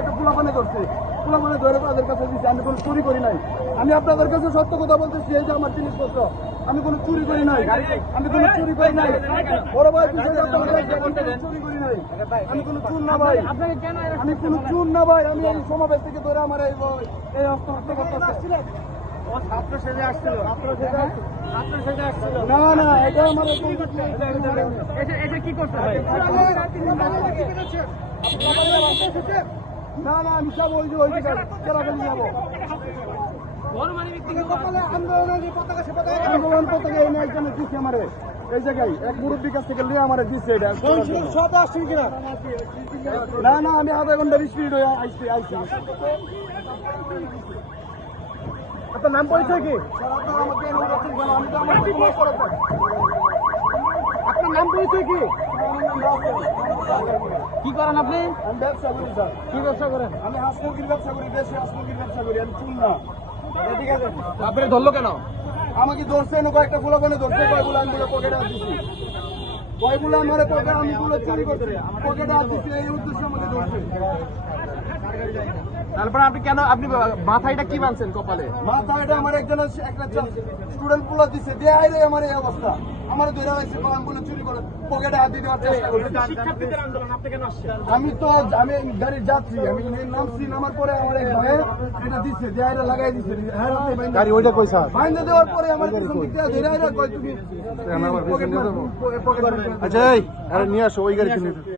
একটা পোলাপানে করছে, পোলাপানে ধরে তাদের কাছে দিচ্ছি। আমি কোনো চুরি করি নাই। আমি আপনাদের কাছে সত্য কথা বলতেছি, এই যে আমার জিনিসপত্র, আমি কোনো চুরি করি নাই, আমি কোনো চুরি করি নাই। বড় ভাই বিষয়টা আপনাদের কাছে চুরি করি নাই, আমি কোনো চুর না ভাই, আমি কোনো চুর না ভাই। আমি এই সমাবেশ থেকে ধরে আমার এই হস্ত করতেছে। ছাত্র সেজে আসছিল, না না, এটা আমার এটা কি করতে হয়? না না, আমি সব ওই যে কেরাকালি যাবো আন্দোলন পতাকা এনে একজনে দিচ্ছে আমারে এই জায়গায়, এক মুরব্বীর কাছ থেকে নিয়ে আমারে দিচ্ছে এটা। সব আসছেন কিনা? না না, আমি আধা ঘন্টা 20 মিনিট হয়ে আইছি। আপনার নাম পরিচয় কি? আপনার নাম পরিচয় কি? কি করেন আপনি? আমি ব্যবসা করি স্যার। কি ব্যবসা করেন? আমি হাঁস মুরগির ব্যবসা করি, দেশে হাঁস মুরগির ব্যবসা করি, আমি চুন না। ঠিক আছে, আপনি ধরলো কেন? আমাকে ধরছে না, কয়েকটা গোলাপানে ধরছে, কয়গুলো আমি পকেটে হাত দিচ্ছি, কয়গুলো আমার পকেটে, আমি গুলো চুরি করছি, পকেটে হাত দিচ্ছি, এই উদ্দেশ্যে আমাকে ধরছে। তারপরে আপনি কেন, আপনি মাথায়টা কি বানছেন কপালে? মাথা এটা আমার একটা স্টুডেন্ট পোলা দিচ্ছে, দেয় রে আমার এই অবস্থা, আমার ধরে আছে, বলে চুরি করে পকেটে হাত দিয়ে দেওয়ার চেষ্টা করছে। শিক্ষার্থীদের আন্দোলন, আপনি কেন আসছেন? আমি গাড়ির যাত্রী, আমি নামছি, নামার পরে আমার এক ভাই এটা দিচ্ছে, দেয় লাগাই দিচ্ছে, গাড়ি ওইটা কই স্যার বাইন্দা দেওয়ার পরে আমার পিছন দিক থেকে ধরে কয় তুমি পকেট। আচ্ছা, নিয়ে আসো ওই গাড়িতে।